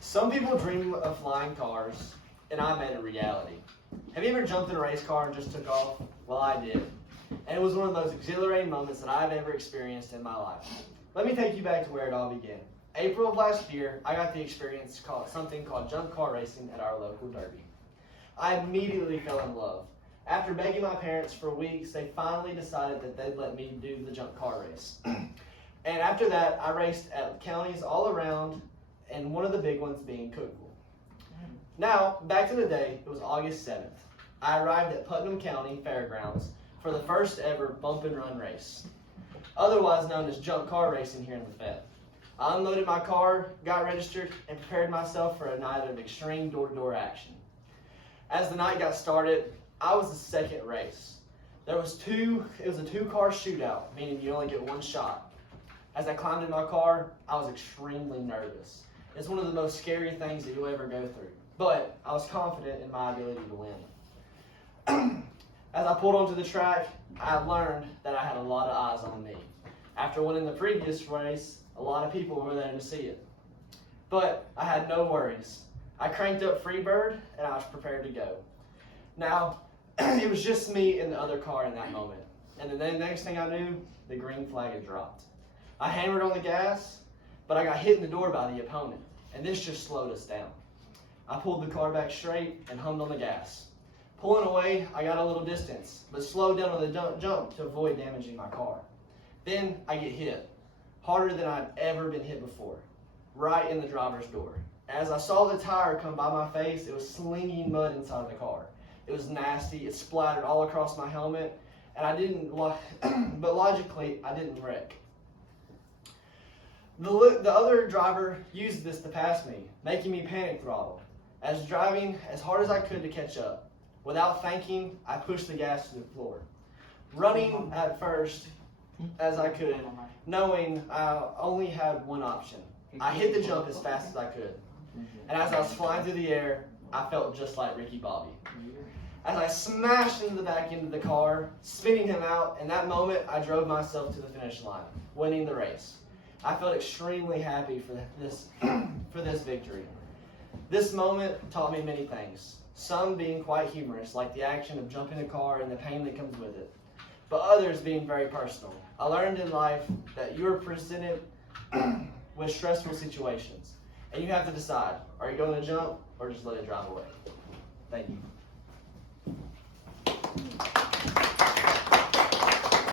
Some people dream of flying cars, and I made it reality. Have you ever jumped in a race car and just took off? Well, I did. And it was one of the most exhilarating moments that I've ever experienced in my life. Let me take you back to where it all began. April of last year, I got the experience something called jump car racing at our local derby. I immediately fell in love. After begging my parents for weeks, they finally decided that they'd let me do the jump car race. And after that, I raced at counties all around, and one of the big ones being Cookeville. Now, back to the day, it was August 7th. I arrived at Putnam County Fairgrounds for the first ever bump and run race, otherwise known as jump car racing here in Lafayette. I unloaded my car, got registered, and prepared myself for a night of extreme door-to-door action. As the night got started, I was the second race. It was a two-car shootout, meaning you only get one shot. As I climbed in my car, I was extremely nervous. It's one of the most scary things that you'll ever go through, but I was confident in my ability to win. As I pulled onto the track, I learned that I had a lot of eyes on me. After winning the previous race, a lot of people were there to see it. But I had no worries. I cranked up Freebird, and I was prepared to go. Now, it was just me and the other car in that moment. And the next thing I knew, the green flag had dropped. I hammered on the gas, but I got hit in the door by the opponent, and this just slowed us down. I pulled the car back straight and hummed on the gas. Pulling away, I got a little distance, but slowed down on the jump to avoid damaging my car. Then I get hit, harder than I'd ever been hit before, right in the driver's door. As I saw the tire come by my face, it was slinging mud inside the car. It was nasty, it splattered all across my helmet, and but logically, I didn't wreck. The other driver used this to pass me, making me panic throttle. As driving as hard as I could to catch up. Without thinking, I pushed the gas to the floor. Running at first as I could, knowing I only had one option. I hit the jump as fast as I could. And as I was flying through the air, I felt just like Ricky Bobby. As I smashed into the back end of the car, spinning him out, in that moment, I drove myself to the finish line, winning the race. I felt extremely happy for this victory. This moment taught me many things, some being quite humorous, like the action of jumping a car and the pain that comes with it, but others being very personal. I learned in life that you are presented with stressful situations, and you have to decide, are you going to jump or just let it drive away? Thank you.